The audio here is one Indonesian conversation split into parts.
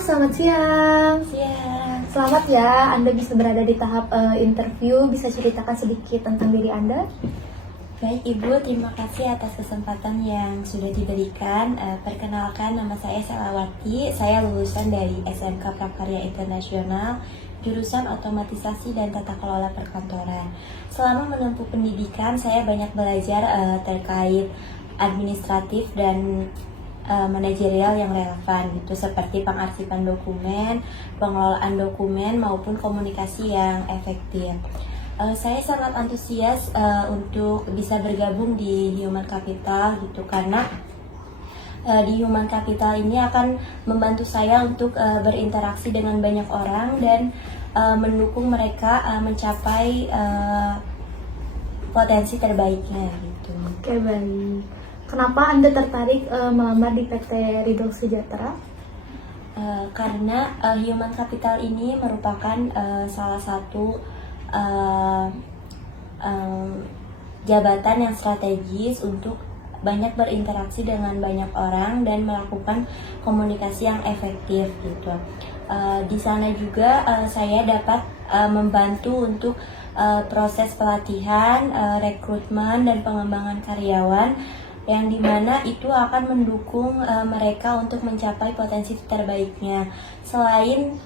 Selamat siang. Siang. Selamat ya, Anda bisa berada di tahap interview. Bisa ceritakan sedikit tentang diri Anda? Baik Ibu, terima kasih atas kesempatan yang sudah diberikan. Perkenalkan, nama saya Selawati. Saya lulusan dari SMK Prakarya Internasional, jurusan Otomatisasi dan Tata Kelola Perkantoran. Selama menempuh pendidikan, saya banyak belajar terkait administratif dan manajerial yang relevan gitu, seperti pengarsipan dokumen, pengelolaan dokumen maupun komunikasi yang efektif. Saya sangat antusias untuk bisa bergabung di Human Capital gitu, karena di Human Capital ini akan membantu saya untuk berinteraksi dengan banyak orang dan mendukung mereka mencapai potensi terbaiknya gitu. Oke, baik. Kenapa Anda tertarik melamar di PT Ridho Sejahtera? Karena Human Capital ini merupakan salah satu jabatan yang strategis untuk banyak berinteraksi dengan banyak orang dan melakukan komunikasi yang efektif gitu. Di sana juga saya dapat membantu untuk proses pelatihan, rekrutmen dan pengembangan karyawan, yang dimana itu akan mendukung mereka untuk mencapai potensi terbaiknya. Selain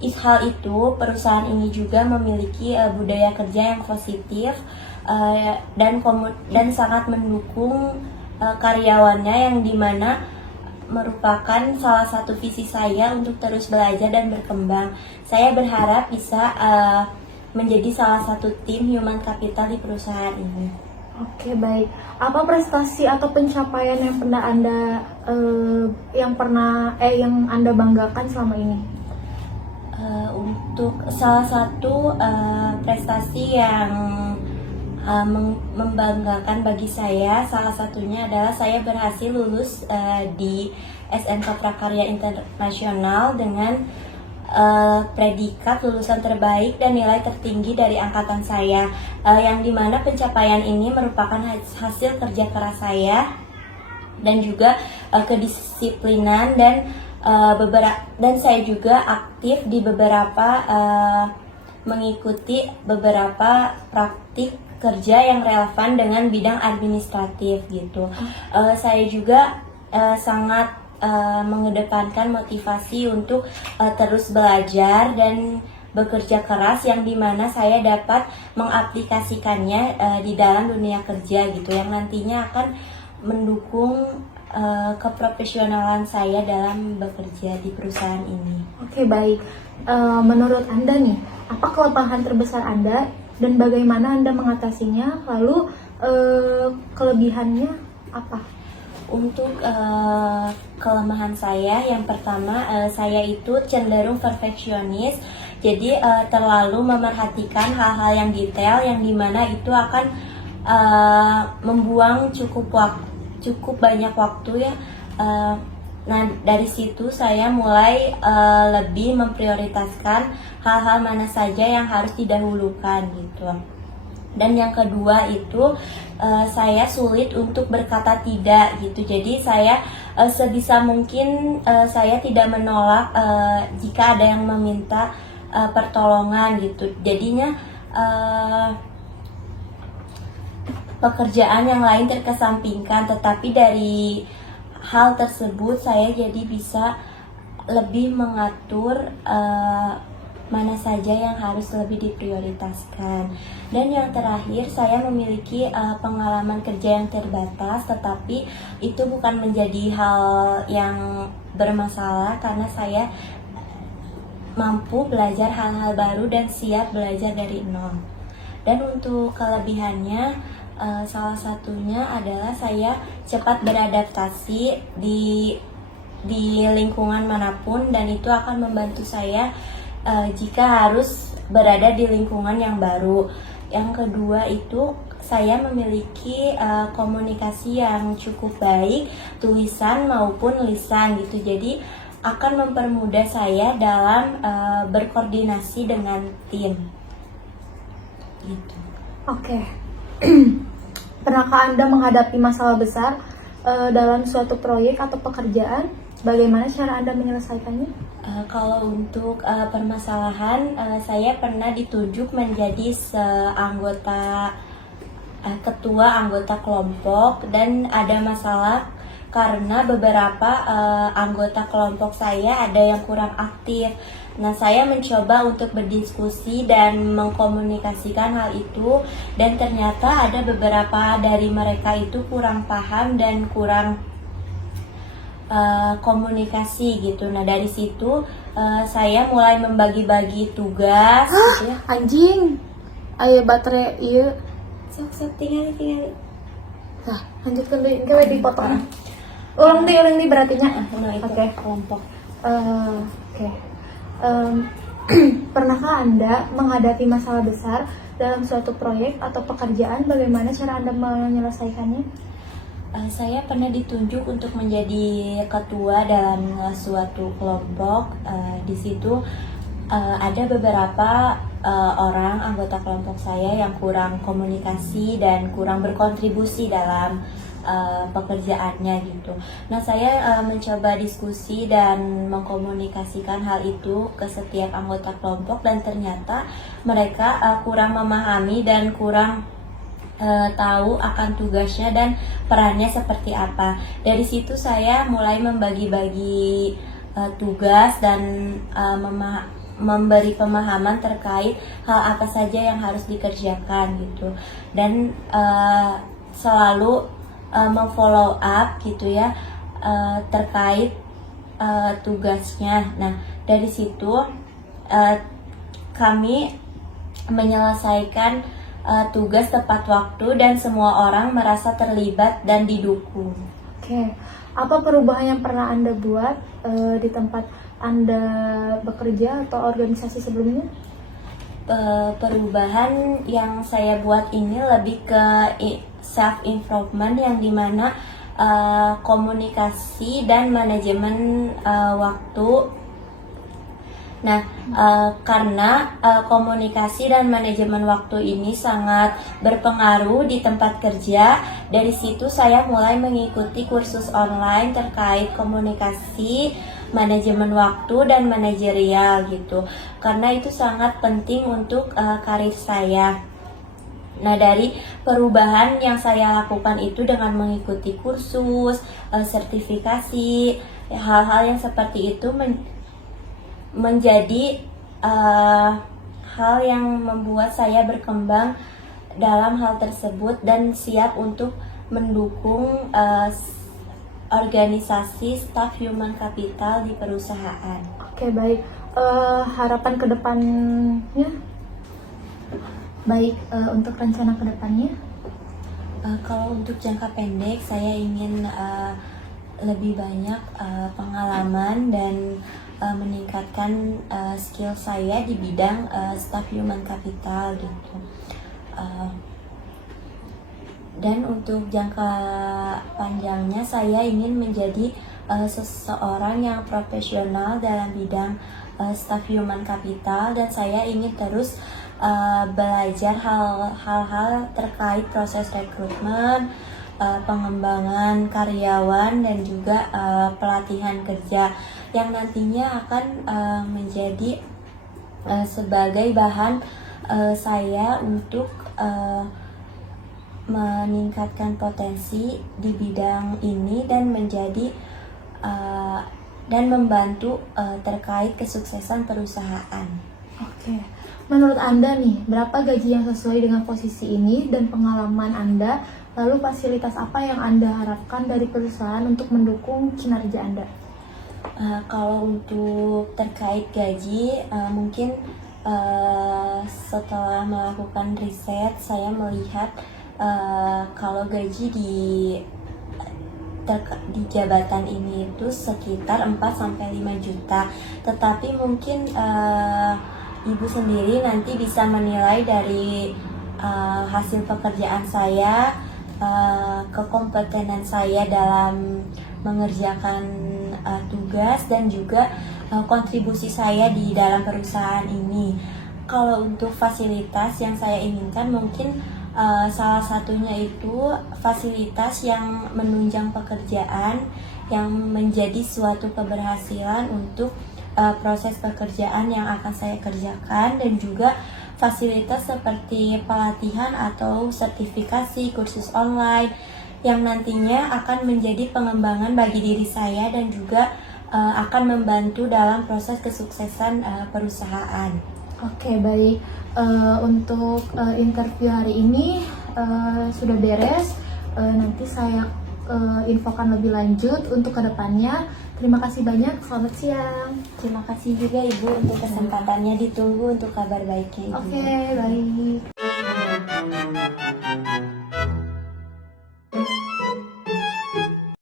hal itu, perusahaan ini juga memiliki budaya kerja yang positif dan sangat mendukung karyawannya, yang dimana merupakan salah satu visi saya untuk terus belajar dan berkembang. Saya berharap bisa menjadi salah satu tim Human Capital di perusahaan ini. Oke, baik. Apa prestasi atau pencapaian yang yang Anda banggakan selama ini? Untuk salah satu prestasi yang membanggakan bagi saya, salah satunya adalah saya berhasil lulus di SMK Prakarya Internasional dengan predikat lulusan terbaik dan nilai tertinggi dari angkatan saya, yang dimana pencapaian ini merupakan hasil kerja keras saya dan juga kedisiplinan dan saya juga aktif di mengikuti beberapa praktik kerja yang relevan dengan bidang administratif gitu. Saya juga sangat mengedepankan motivasi untuk terus belajar dan bekerja keras, yang dimana saya dapat mengaplikasikannya di dalam dunia kerja gitu, yang nantinya akan mendukung keprofesionalan saya dalam bekerja di perusahaan ini. Oke, baik. Menurut Anda nih, apa kelemahan terbesar Anda dan bagaimana Anda mengatasinya? Lalu kelebihannya apa? Untuk kelemahan saya, yang pertama, saya itu cenderung perfeksionis, jadi terlalu memerhatikan hal-hal yang detail, yang dimana itu akan membuang cukup banyak waktu ya. Nah, dari situ saya mulai lebih memprioritaskan hal-hal mana saja yang harus didahulukan gitu. Dan yang kedua itu saya sulit untuk berkata tidak gitu. Jadi saya sebisa mungkin saya tidak menolak jika ada yang meminta pertolongan gitu. Jadinya pekerjaan yang lain terkesampingkan, tetapi dari hal tersebut saya jadi bisa lebih mengatur mana saja yang harus lebih diprioritaskan. Dan yang terakhir, saya memiliki pengalaman kerja yang terbatas, tetapi itu bukan menjadi hal yang bermasalah karena saya mampu belajar hal-hal baru dan siap belajar dari nol. Dan untuk kelebihannya, salah satunya adalah saya cepat beradaptasi di lingkungan manapun, dan itu akan membantu saya jika harus berada di lingkungan yang baru. Yang kedua itu saya memiliki komunikasi yang cukup baik, tulisan maupun lisan gitu. Jadi akan mempermudah saya dalam berkoordinasi dengan tim gitu. Oke. Pernahkah Anda menghadapi masalah besar dalam suatu proyek atau pekerjaan, bagaimana cara Anda menyelesaikannya? Kalau untuk permasalahan, saya pernah ditunjuk menjadi ketua anggota kelompok, dan ada masalah karena beberapa anggota kelompok saya ada yang kurang aktif. Nah, saya mencoba untuk berdiskusi dan mengkomunikasikan hal itu, dan ternyata ada beberapa dari mereka itu kurang paham dan kurang komunikasi gitu. Nah, dari situ saya mulai membagi-bagi tugas gitu ya. Anjing, ayo baterai iya. Sok tinggal. Nah, lanjutkan deh, ini dipotong. Ulang di berartinya. Nah, itu Oke. kelompok. Oke. Pernahkah Anda menghadapi masalah besar dalam suatu proyek atau pekerjaan? Bagaimana cara Anda menyelesaikannya? Saya pernah ditunjuk untuk menjadi ketua dalam suatu kelompok. Di situ ada beberapa orang anggota kelompok saya yang kurang komunikasi dan kurang berkontribusi dalam pekerjaannya gitu. Nah, saya mencoba diskusi dan mengkomunikasikan hal itu ke setiap anggota kelompok, dan ternyata mereka kurang memahami dan kurang tahu akan tugasnya dan perannya seperti apa. Dari situ saya mulai membagi-bagi tugas dan memberi pemahaman terkait hal apa saja yang harus dikerjakan gitu, dan selalu memfollow up gitu ya terkait tugasnya. Nah, dari situ kami menyelesaikan tugas tepat waktu dan semua orang merasa terlibat dan didukung. Oke, apa perubahan yang pernah Anda buat di tempat Anda bekerja atau organisasi sebelumnya? Perubahan yang saya buat ini lebih ke self improvement, yang dimana komunikasi dan manajemen waktu. Nah, karena komunikasi dan manajemen waktu ini sangat berpengaruh di tempat kerja, dari situ saya mulai mengikuti kursus online terkait komunikasi, manajemen waktu, dan manajerial gitu. Karena itu sangat penting untuk karir saya. Nah, dari perubahan yang saya lakukan itu dengan mengikuti kursus, sertifikasi, hal-hal yang seperti itu menjadi hal yang membuat saya berkembang dalam hal tersebut dan siap untuk mendukung organisasi staf human capital di perusahaan. Oke, baik. Harapan ke depannya? Baik, untuk rencana ke depannya? Kalau untuk jangka pendek, saya ingin lebih banyak pengalaman dan meningkatkan skill saya di bidang staff human capital gitu. Dan untuk jangka panjangnya, saya ingin menjadi seseorang yang profesional dalam bidang staff human capital, dan saya ingin terus belajar hal-hal terkait proses rekrutmen, pengembangan karyawan, dan juga pelatihan kerja yang nantinya akan menjadi sebagai bahan saya untuk meningkatkan potensi di bidang ini dan menjadi dan membantu terkait kesuksesan perusahaan. Oke, menurut Anda nih, berapa gaji yang sesuai dengan posisi ini dan pengalaman Anda? Lalu fasilitas apa yang Anda harapkan dari perusahaan untuk mendukung kinerja Anda? Kalau untuk terkait gaji, mungkin setelah melakukan riset, saya melihat kalau gaji di jabatan ini itu sekitar 4-5 juta. Tetapi mungkin Ibu sendiri nanti bisa menilai dari hasil pekerjaan saya, kekompetenan saya dalam mengerjakan tugas, dan juga kontribusi saya di dalam perusahaan ini. Kalau untuk fasilitas yang saya inginkan, mungkin Salah satunya itu fasilitas yang menunjang pekerjaan yang menjadi suatu keberhasilan untuk proses pekerjaan yang akan saya kerjakan, dan juga fasilitas seperti pelatihan atau sertifikasi, kursus online yang nantinya akan menjadi pengembangan bagi diri saya dan juga akan membantu dalam proses kesuksesan perusahaan. Oke, baik. Untuk interview hari ini sudah beres. Nanti saya infokan lebih lanjut untuk kedepannya. Terima kasih banyak. Selamat siang. Terima kasih juga Ibu untuk kesempatannya, ditunggu untuk kabar baiknya Ibu. Oke, baik.